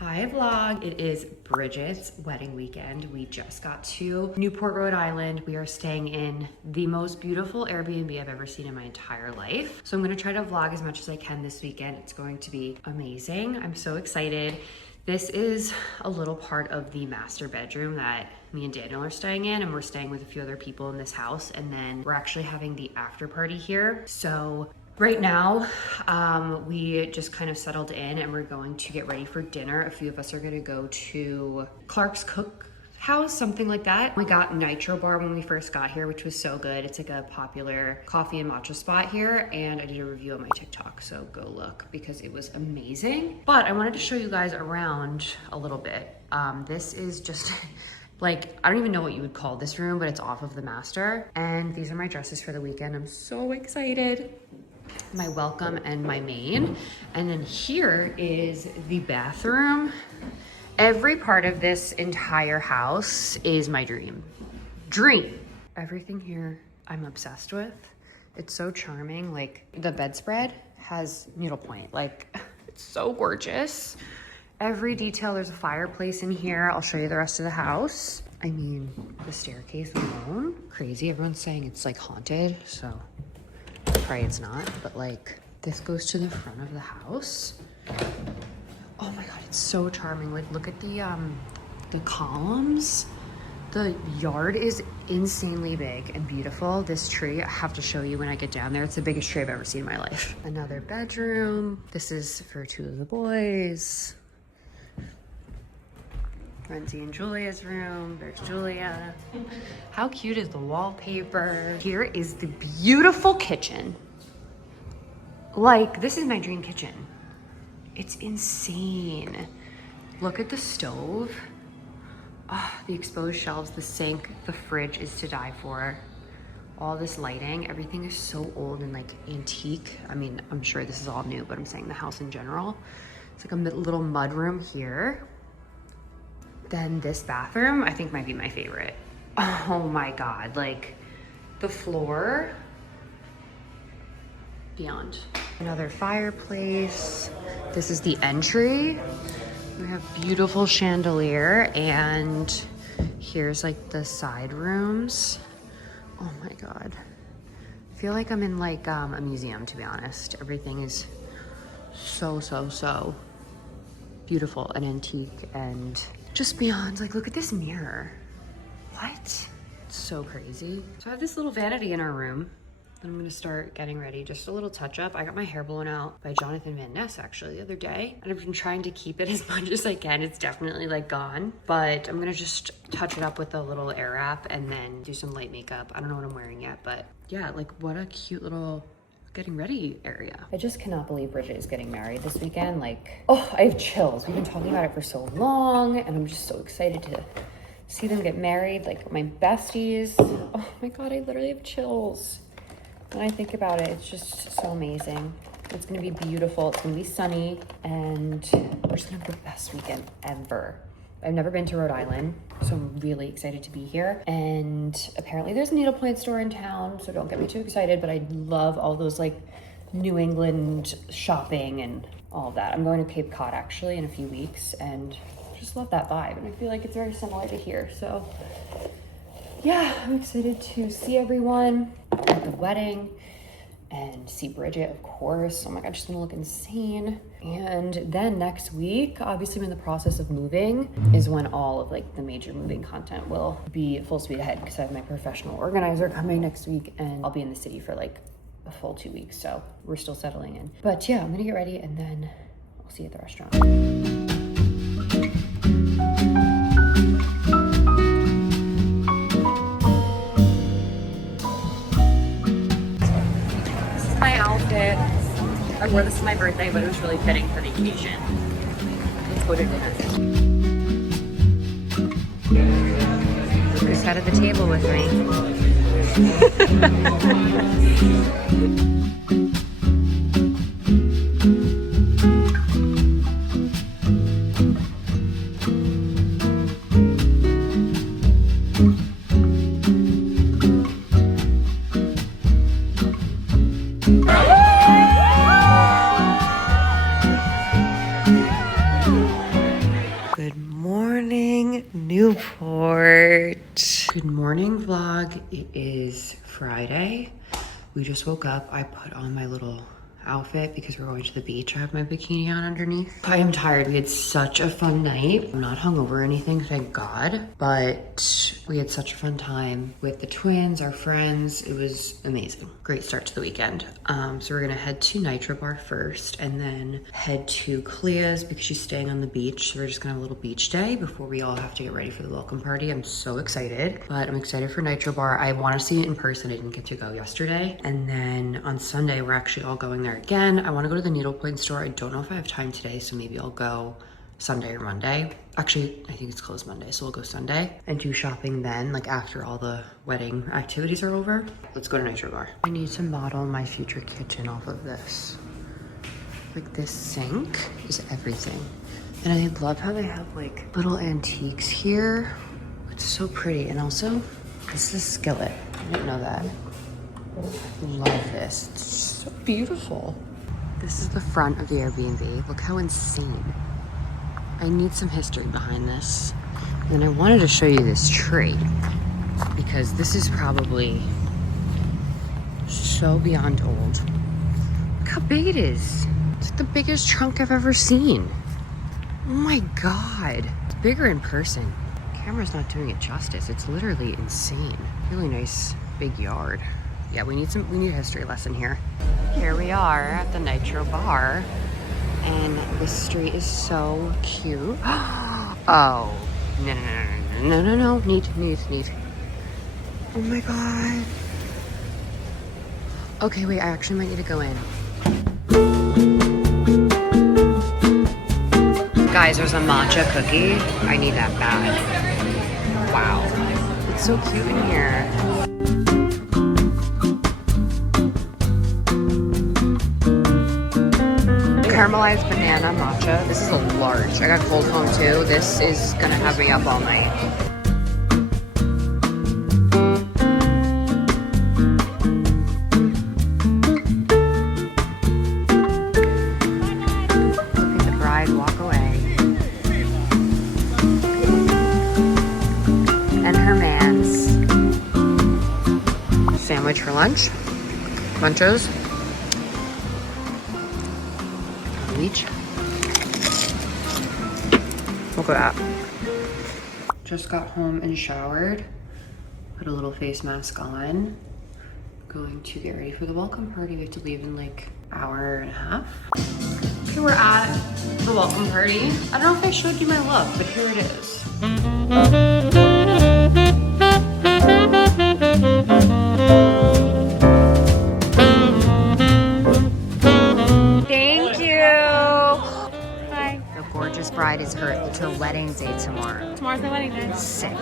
Hi vlog, it is Bridget's wedding weekend. We just got to Newport, Rhode Island. We are staying in the most beautiful Airbnb I've ever seen in my entire life. So I'm gonna try to vlog as much as I can this weekend. It's going to be amazing. I'm so excited. This is a little part of the master bedroom that me and Daniel are staying in, and we're staying with a few other people in this house, and then we're actually having the after party here. So right now, we just kind of settled in and we're going to get ready for dinner. A few of us are gonna go to Clark's Cook House, something like that. We got Nitro Bar when we first got here, which was so good. It's like a popular coffee and matcha spot here, and I did a review on my TikTok, so go look because it was amazing. But I wanted to show you guys around a little bit. This is just like, I don't even know what you would call this room, but it's off of the master. And these are my dresses for the weekend. I'm so excited. My welcome and my main. And then here is the bathroom. Every part of this entire house is my dream. Everything here I'm obsessed with. It's so charming. Like, the bedspread has needlepoint. Like, it's so gorgeous. Every detail, there's a fireplace in here. I'll show you the rest of the house. I mean, the staircase alone, crazy. Everyone's saying it's like haunted, so pray it's not, but like, this goes to the front of the house. Oh my God, it's so charming. Like, look at the columns. The yard is insanely big and beautiful. This tree, I have to show you when I get down there. It's the biggest tree I've ever seen in my life. Another bedroom. This is for two of the boys. Lindsay and Julia's room. There's Julia. How cute is the wallpaper? Here is the beautiful kitchen. Like, this is my dream kitchen. It's insane. Look at the stove. Oh, the exposed shelves, the sink, the fridge is to die for. All this lighting, everything is so old and like antique. I mean, I'm sure this is all new, but I'm saying the house in general. It's like a little mud room here. Then this bathroom, I think might be my favorite. Oh my God, like the floor, beyond. Another fireplace. This is the entry. We have beautiful chandelier, and here's like the side rooms. Oh my God. I feel like I'm in like a museum, to be honest. Everything is so beautiful and antique and just beyond. Like, look at this mirror. What? It's so crazy. So I have this little vanity in our room. Then I'm gonna start getting ready. Just a little touch up. I got my hair blown out by Jonathan Van Ness actually the other day, and I've been trying to keep it as much as I can. It's definitely like gone, but I'm gonna just touch it up with a little air wrap and then do some light makeup. I don't know what I'm wearing yet, but yeah, like what a cute little getting ready area. I just cannot believe Bridget is getting married this weekend. Like, oh, I have chills. We've been talking about it for so long, and I'm just so excited to see them get married. Like, my besties. Oh my God, I literally have chills. When I think about it, it's just so amazing. It's gonna be beautiful. It's gonna be sunny, and we're just gonna have the best weekend ever. I've never been to Rhode Island, so I'm really excited to be here. And apparently there's a needlepoint store in town, so don't get me too excited, but I love all those like New England shopping and all of that. I'm going to Cape Cod actually in a few weeks, and just love that vibe. And I feel like it's very similar to here. So yeah, I'm excited to see everyone at the wedding and see Bridget, of course. Oh my God, she's gonna look insane. And then next week, obviously I'm in the process of moving, is when all of like the major moving content will be full speed ahead, because I have my professional organizer coming next week, and I'll be in the city for like a full 2 weeks. So we're still settling in. But yeah, I'm gonna get ready and then I'll see you at the restaurant. I wore this for my birthday, but it was really fitting for the occasion. Let's go to dinner. Who's sat at the table with me? Good morning, Newport. Good morning, vlog. It is Friday. We just woke up. I put on my little outfit because we're going to the beach. I have my bikini on underneath. I am tired. We had such a fun night. I'm not hungover or anything, thank God, but we had such a fun time with the twins, our friends. It was amazing. Great start to the weekend. So we're gonna head to Nitro Bar first and then head to Clea's because she's staying on the beach. So we're just gonna have a little beach day before we all have to get ready for the welcome party. I'm so excited, but I'm excited for Nitro Bar. I wanna see it in person. I didn't get to go yesterday. And then on Sunday, we're actually all going there again. I want to go to the needlepoint store. I don't know if I have time today, so maybe I'll go Sunday or Monday. Actually, I think it's closed Monday, so we'll go Sunday and do shopping then, like after all the wedding activities are over. Let's go to Nitro Bar. I need to model my future kitchen off of this. Like this sink is everything. And I love how they have like little antiques here. It's so pretty. And also, this is a skillet. I didn't know that. Love this. It's so beautiful. This is the front of the Airbnb. Look how insane. I need some history behind this. And I wanted to show you this tree because this is probably so beyond old. Look how big it is. It's like the biggest trunk I've ever seen. Oh my God. It's bigger in person. The camera's not doing it justice. It's literally insane. Really nice big yard. Yeah, we need a history lesson here. Here we are at the Nitro Bar, and the street is so cute. Oh, no. Neat. Oh my God. Okay, wait, I actually might need to go in. Guys, there's a matcha cookie. I need that bad. Wow. It's so cute in here. Caramelized banana matcha. This is a large. I got cold foam too. This is gonna have me up all night. Look at the bride walk away. And her man's sandwich for lunch. Munchos. Beach. Look at that. Just got home and showered. Put a little face mask on. Going to get ready for the welcome party. We have to leave in like an hour and a half. Okay, we're at the welcome party. I don't know if I showed you my look, but here it is. Gorgeous bride it's her wedding day tomorrow. Tomorrow's my wedding day. Sick.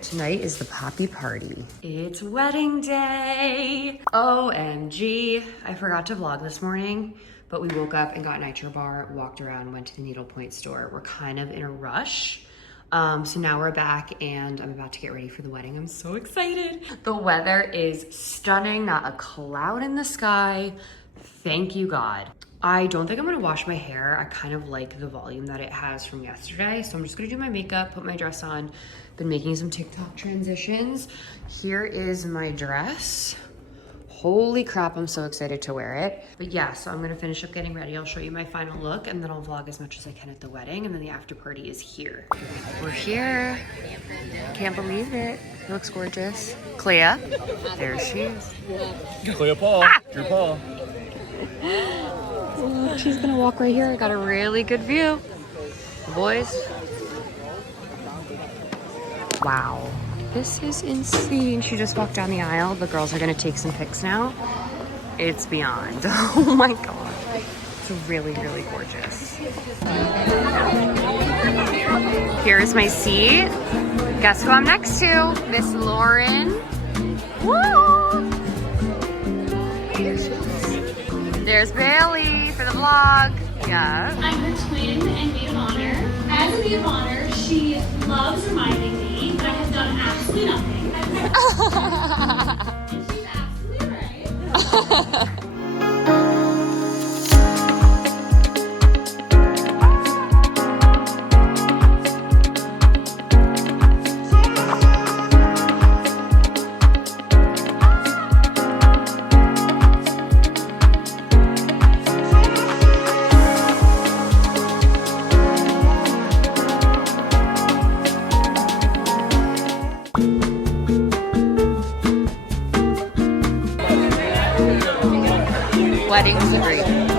Tonight is the poppy party. It's wedding day. OMG. I forgot to vlog this morning, but we woke up and got Nitro Bar, walked around, went to the needlepoint store. We're kind of in a rush. So now we're back and I'm about to get ready for the wedding. I'm so excited. The weather is stunning, not a cloud in the sky. Thank you, God. I don't think I'm gonna wash my hair. I kind of like the volume that it has from yesterday. So I'm just gonna do my makeup, put my dress on. Been making some TikTok transitions. Here is my dress. Holy crap, I'm so excited to wear it. But yeah, so I'm gonna finish up getting ready. I'll show you my final look and then I'll vlog as much as I can at the wedding, and then the after party is here. We're here. Can't believe it. It looks gorgeous. Clea, there she is. Clea Paul, your Paul. She's gonna walk right here. I got a really good view. Boys. Wow. This is insane. She just walked down the aisle. The girls are gonna take some pics now. It's beyond. Oh my God. It's really, really gorgeous. Here's my seat. Guess who I'm next to? Miss Lauren. Woo! There's Bailey for the vlog. Yeah. I'm her twin and maid of honor. As a maid of honor, she loves reminding me that I have done absolutely nothing. And she's absolutely right. Wedding's a great.